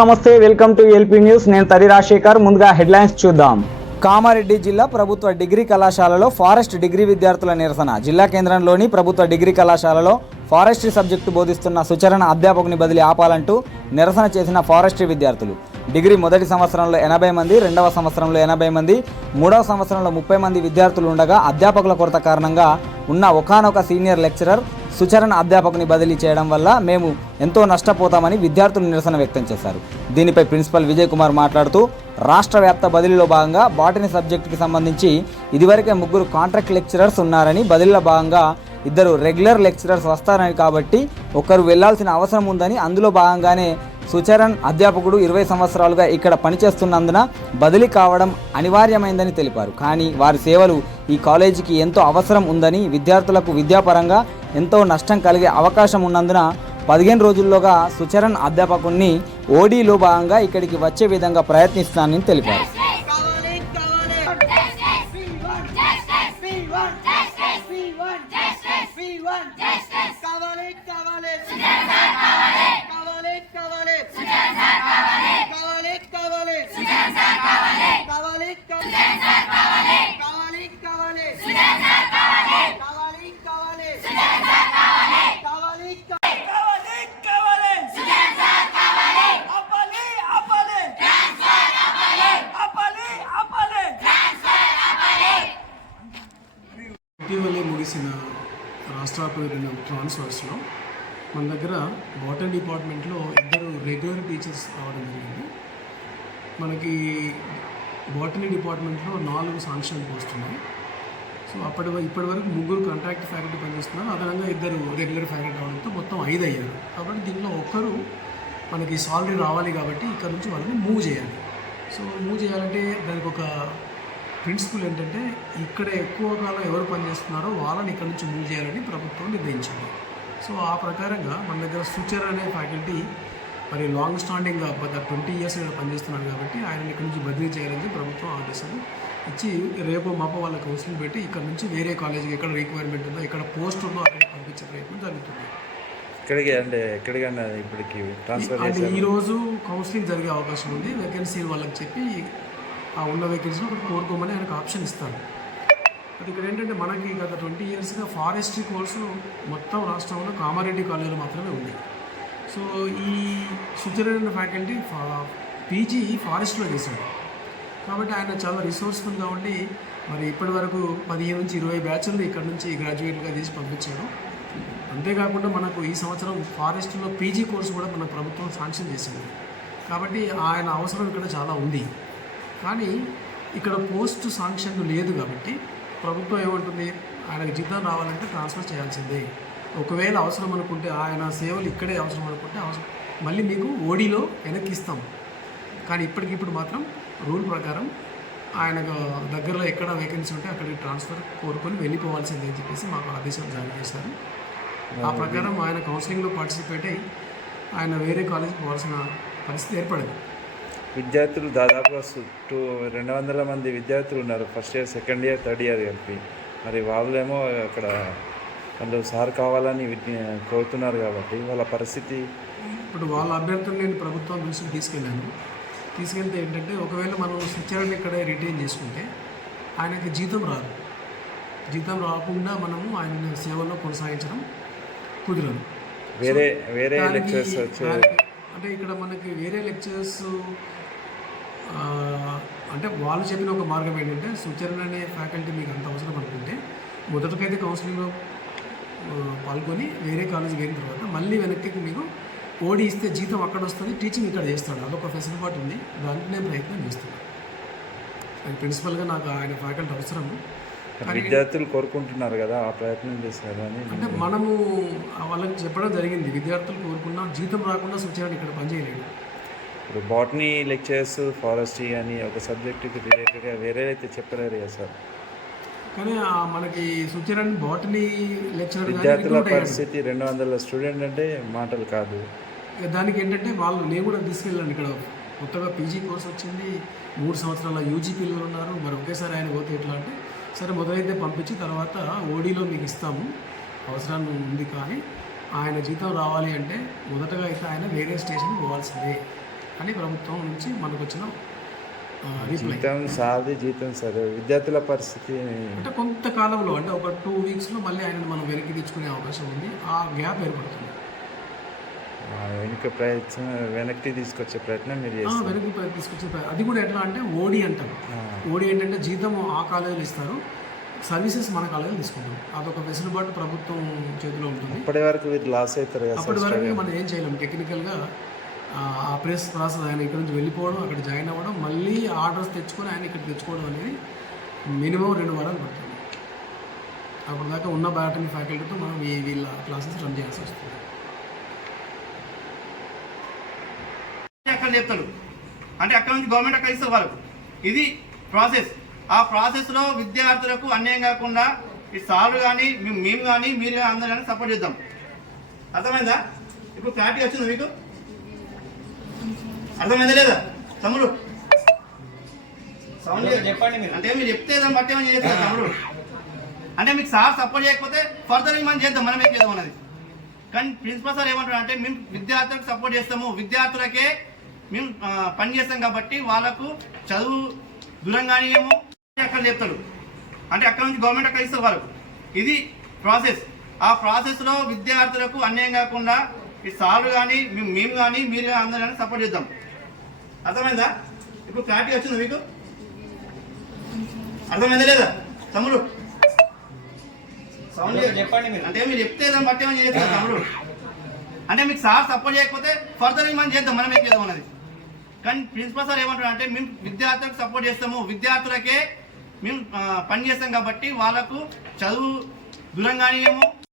నమస్తే welcome to LP news. నేను తరి రాజశేఖర్. ముందుగా హెడ్లైన్స్ చూద్దాం. కామారెడ్డి జిల్లా ప్రభుత్వ డిగ్రీ కళాశాలలో ఫారెస్ట్ డిగ్రీ విద్యార్థుల నిరసన. జిల్లా కేంద్రంలోని ప్రభుత్వ డిగ్రీ కళాశాలలో ఫారెస్ట్రీ సబ్జెక్టు బోధిస్తున్న సుచరణ అధ్యాపకుని బదిలీ ఆపాలంటూ నిరసన చేసిన ఫారెస్ట్రీ విద్యార్థులు. డిగ్రీ మొదటి సంవత్సరంలో ఎనభై మంది రెండవ సంవత్సరంలో ఎనభై మంది మూడవ సంవత్సరంలో ముప్పై మంది విద్యార్థులు ఉండగా అధ్యాపకుల కొరత కారణంగా ఉన్న ఒకానొక సీనియర్ లెక్చరర్ సుచరణ అధ్యాపకుని బదిలీ చేయడం వల్ల మేము ఎంతో నష్టపోతామని విద్యార్థులు నిరసన వ్యక్తం చేశారు. దీనిపై ప్రిన్సిపల్ విజయ్ కుమార్ మాట్లాడుతూ రాష్ట్ర వ్యాప్త బదిలీలో భాగంగా బాటనీ సబ్జెక్టుకి సంబంధించి ఇదివరకే ముగ్గురు కాంట్రాక్ట్ లెక్చరర్స్ ఉన్నారని బదిలీలో భాగంగా ఇద్దరు రెగ్యులర్ లెక్చరర్స్ వస్తారని కాబట్టి ఒకరు వెళ్ళాల్సిన అవసరం ఉందని అందులో భాగంగానే సుచరణ్ అధ్యాపకుడు ఇరవై సంవత్సరాలుగా ఇక్కడ పనిచేస్తున్నందున బదిలీ కావడం అనివార్యమైందని తెలిపారు. కానీ వారి సేవలు ఈ కాలేజీకి ఎంతో అవసరం ఉందని విద్యార్థులకు విద్యాపరంగా ఎంతో నష్టం కలిగే అవకాశం ఉన్నందున పదిహేను రోజుల్లోగా సుచరణ్ అధ్యాపకుణ్ణి ఓడీలో భాగంగా ఇక్కడికి వచ్చే విధంగా ప్రయత్నిస్తానని తెలిపారు. ఇటీవలే ముగిసిన రాష్ట్రాపరమైన ట్రాన్స్ఫర్స్లో మన దగ్గర బాటనీ డిపార్ట్మెంట్లో ఇద్దరు రెగ్యులర్ టీచర్స్ రావడం జరిగింది. మనకి బాటనీ డిపార్ట్మెంట్లో నాలుగు సాంక్షన్ పోస్తున్నాయి సో అప్పటి వ- ఇప్పటి వరకు ముగ్గురు కాంట్రాక్ట్ ఫ్యాకల్టీ పనిచేస్తున్నారు. అదనంగా ఇద్దరు రెగ్యులర్ ఫ్యాకల్టీ రావడంతో మొత్తం ఐదు అయ్యారు. కాబట్టి దీనిలో ఒక్కరు మనకి సాలరీ రావాలి కాబట్టి ఇక్కడ నుంచి వాళ్ళని మూవ్ చేయాలి. సో మూవ్ చేయాలంటే దానికి ఒక ప్రిన్సిపల్ ఏంటంటే ఇక్కడ ఎక్కువ కాలం ఎవరు పనిచేస్తున్నారో వాళ్ళని ఇక్కడ నుంచి మూవ్ చేయాలని ప్రభుత్వం నిర్ణయించింది. సో ఆ ప్రకారంగా మన దగ్గర సుచర్ అనే ఫ్యాకల్టీ మరి లాంగ్ స్టాండింగ్ ట్వంటీ ఇయర్స్ పనిచేస్తున్నాడు కాబట్టి ఆయన ఇక్కడ నుంచి బదిలీ చేయాలని ప్రభుత్వం ఆదేశాలు ఇచ్చి రేపు మాప వాళ్ళ కౌన్సిలింగ్ పెట్టి ఇక్కడ నుంచి వేరే కాలేజీకి ఎక్కడ రిక్వైర్మెంట్ ఉందో ఎక్కడ పోస్ట్ ఉందో అక్కడికి పంపించే ప్రయత్నం జరుగుతుంది. ఎక్కడికి అంటే ఎక్కడికన్నా ఇప్పటికి ట్రాన్స్ఫర్ అంటే చేశారు? ఈ రోజు కౌన్సిలింగ్ జరిగే అవకాశం ఉంది. వేకెన్సీ వాళ్ళకి చెప్పి ఆ ఉన్న వెహికల్స్లో ఒకటి కోరుకోమని ఆయనకు ఆప్షన్ ఇస్తారు అది ఇక్కడ ఏంటంటే మనకి గత ట్వంటీ ఇయర్స్గా ఫారెస్ట్రీ కోర్సు మొత్తం రాష్ట్రంలో కామారెడ్డి కాలేజీలో మాత్రమే ఉంది. సో ఈ సుచరణ ఫ్యాకల్టీ ఫా పీజీ ఫారెస్ట్లో చేశాడు. కాబట్టి ఆయన చాలా రిసోర్స్ఫుల్గా ఉండి మరి ఇప్పటి వరకు పదిహేను నుంచి ఇరవై బ్యాచ్లు ఇక్కడ నుంచి గ్రాడ్యుయేట్గా తీసి పంపించాడు. అంతేకాకుండా మనకు ఈ సంవత్సరం ఫారెస్ట్లో పీజీ కోర్సు కూడా మన ప్రభుత్వం శాంక్షన్ చేసింది. కాబట్టి ఆయన అవసరం ఇక్కడ చాలా ఉంది. కానీ ఇక్కడ పోస్ట్ శాంక్షన్ లేదు కాబట్టి ప్రభుత్వం ఏమంటుంది? ఆయనకు జీతం రావాలంటే ట్రాన్స్ఫర్ చేయాల్సిందే. ఒకవేళ అవసరం అనుకుంటే ఆయన సేవలు ఇక్కడే అవసరం అనుకుంటే అవసరం. మళ్ళీ మీకు ఓడీలో వెనక్కి ఇస్తాం కానీ ఇప్పటికిప్పుడు మాత్రం రూల్ ప్రకారం ఆయన దగ్గరలో ఎక్కడ వేకెన్సీ ఉంటే అక్కడికి ట్రాన్స్ఫర్ కోరుకొని వెళ్ళిపోవాల్సిందే అని చెప్పేసి మాకు ఆదేశాలు జారీ చేశారు. ఆ ప్రకారం ఆయన కౌన్సిలింగ్లో పార్టిసిపేట్ అయ్యి ఆయన వేరే కాలేజీకి పోవాల్సిన పరిస్థితి ఏర్పడింది. విద్యార్థులు దాదాపుగా సు- టూ రెండు వందల మంది విద్యార్థులు ఉన్నారు. First year second year third year కలిపి. మరి వాళ్ళేమో అక్కడ వాళ్ళు సార్ కావాలని కోరుతున్నారు కాబట్టి వాళ్ళ పరిస్థితి ఇప్పుడు వాళ్ళ అభ్యర్థులు నేను ప్రభుత్వం దృష్టికి తీసుకెళ్ళాను. తీసుకెళ్తే ఏంటంటే ఒకవేళ మనం శిక్షణ ఇక్కడే రిటైన్ చేసుకుంటే ఆయనకి జీతం రాదు. జీతం రాకుండా మనము ఆయన సేవల్లో కొనసాగించడం కుదరదు. వేరే వేరే లెక్చర్స్ అంటే ఇక్కడ మనకి వేరే లెక్చర్స్ అంటే వాళ్ళు చెప్పిన ఒక మార్గం ఏంటంటే సుచరణ అనే ఫ్యాకల్టీ మీకు అంత అవసరం అనుకుంటే మొదటికైతే కౌన్సిలింగ్లో పాల్గొని వేరే కాలేజీకి వెళ్ళిన తర్వాత మళ్ళీ వెనక్కి మీకు ఓడి ఇస్తే జీతం అక్కడ వస్తుంది టీచింగ్ ఇక్కడ చేస్తాడు. అదొక ఫెసిలిటీ ఉంది. దానికి నేను ప్రయత్నం చేస్తున్నాను అది ప్రిన్సిపల్గా నాకు ఆయన ఫ్యాకల్టీ అవసరం కానీ విద్యార్థులు కోరుకుంటున్నారు కదా ఆ ప్రయత్నం చేశారు అని. అంటే మనము వాళ్ళకి చెప్పడం జరిగింది. విద్యార్థులు కోరుకున్న జీతం రాకుండా సుచరణ ఇక్కడ పనిచేయలేడు ఇప్పుడు బాటనీ లెక్చర్స్ ఫారెస్ట్రీ అని ఒక సబ్జెక్టుకి రిలేటెడ్గా వేరే అయితే చెప్పలేరు కదా సార్. కానీ మనకి సుచరణ్ బాటనీ లెక్చరర్ విద్యార్థుల పరిస్థితి రెండు వందల స్టూడెంట్ అంటే మాటలు కాదు. దానికి ఏంటంటే వాళ్ళు నేను కూడా తీసుకెళ్ళాను ఇక్కడ. కొత్తగా పీజీ కోర్స్ వచ్చింది. మూడు సంవత్సరాల యూజీ పిల్లలు ఉన్నారు. మరి ఒకేసారి ఆయన పోతే ఎట్లా అంటే సరే మొదలైతే పంపించి తర్వాత ఓడీలో మీకు ఇస్తాము. అవసరాన్ని ఉంది కానీ ఆయన జీతం రావాలి అంటే మొదటగా అయితే ఆయన వేరే స్టేషన్కి పోవాల్సిందే. అని ప్రభుత్వం నుంచి మనకు వచ్చిన జీతం సాది జీతం సరే విద్యార్థుల పరిస్థితి. అంటే కొంతకాలంలో అంటే ఒక టూ వీక్స్లో మళ్ళీ ఆయన మనం వెనక్కి తెచ్చుకునే అవకాశం ఉంది. ఆ గ్యాప్ ఏర్పడుతుంది. వెనుక ప్రయత్నం వెనక్కి తీసుకొచ్చే ప్రయత్నం మీరు వెనక్కి తీసుకొచ్చే ప్ర- అది కూడా ఎట్లా అంటే ఓడి అంటారు. ఓడి ఏంటంటే జీతం ఆ కాలేజీలు ఇస్తారు. సర్వీసెస్ మన కాలేజీలు తీసుకుంటాం అదొక వెసులుబాటు ప్రభుత్వం చేతిలో ఉంటుంది. అప్పటి వరకు వీరు లాస్ అవుతారు అప్పటి వరకు మనం ఏం చేయలేం. టెక్నికల్గా ఆ ప్రెస్ ప్రాసెస్ ఆయన ఇక్కడ నుంచి వెళ్ళిపోవడం అక్కడ జాయిన్ అవ్వడం మళ్ళీ ఆర్డర్స్ తెచ్చుకొని ఆయన ఇక్కడ తెచ్చుకోవడం అనేది మినిమం రెండు వారాలు పడుతుంది. అప్పటిదాకా దాకా ఉన్న బయాటమీ ఫ్యాకల్టీతో మనం ఈ వీళ్ళ క్లాసెస్ రన్ చేయాల్సి వస్తుంది. అక్కడ చెప్తాడు? అంటే అక్కడ నుంచి గవర్నమెంట్ అక్కడ ఇస్తారు వాళ్ళకు. ఇది ప్రాసెస్. ఆ ప్రాసెస్లో విద్యార్థులకు అన్యాయం కాకుండా ఈ సార్లు కానీ మేము కానీ మీరు కానీ అందరూ కానీ సపోర్ట్ చేద్దాం. అర్థమైందా? ఇప్పుడు క్లారిటీ వచ్చింది మీకు? అర్థమైందా లేదా? తమ్ముడు. సౌండ్ చెప్పండి మీరు? అంటే మీరు చెప్తే దాన్ని బట్టి ఏమైనా చేస్తారు తమ్ముడు? అంటే మీకు సార్ సపోర్ట్ చేయకపోతే ఫర్దర్ మనం చేద్దాం మనం ఏం చేద్దాం అన్నది. కానీ ప్రిన్సిపల్ సార్ ఏమంటారు అంటే మేము విద్యార్థులకు సపోర్ట్ చేస్తాము. విద్యార్థులకే మేము పని చేస్తాం కాబట్టి వాళ్ళకు చదువు ఏమో అక్కడ చెప్తాడు. అంటే అక్కడ నుంచి గవర్నమెంట్ అక్కడ ఇస్తారు వాళ్ళకు. ఇది ప్రాసెస్ ఆ ప్రాసెస్లో విద్యార్థులకు అన్యాయం కాకుండా ఈ సార్లు కానీ మేము కానీ మీరు అందరూ కానీ సపోర్ట్ చేద్దాం. అర్థమైందా? ఇప్పుడు క్లారిటీ వచ్చింది మీకు? అర్థమైందా లేదా? తమ్ముడు? సౌండ్ చెప్పండి మీరు? అంటే మీరు చెప్తే దాన్ని బట్టి ఏమైనా చేస్తారు తమ్ముడు? అంటే మీకు సార్ సపోర్ట్ చేయకపోతే ఫర్దర్ మనం చేద్దాం మనం ఏం చేద్దాం అన్నది. కానీ ప్రిన్సిపల్ సార్ ఏమంటారు అంటే మేము విద్యార్థులకు సపోర్ట్ చేస్తాము. విద్యార్థులకే మేము పని చేస్తాం కాబట్టి వాళ్ళకు చదువు దూరంగానే ఏమో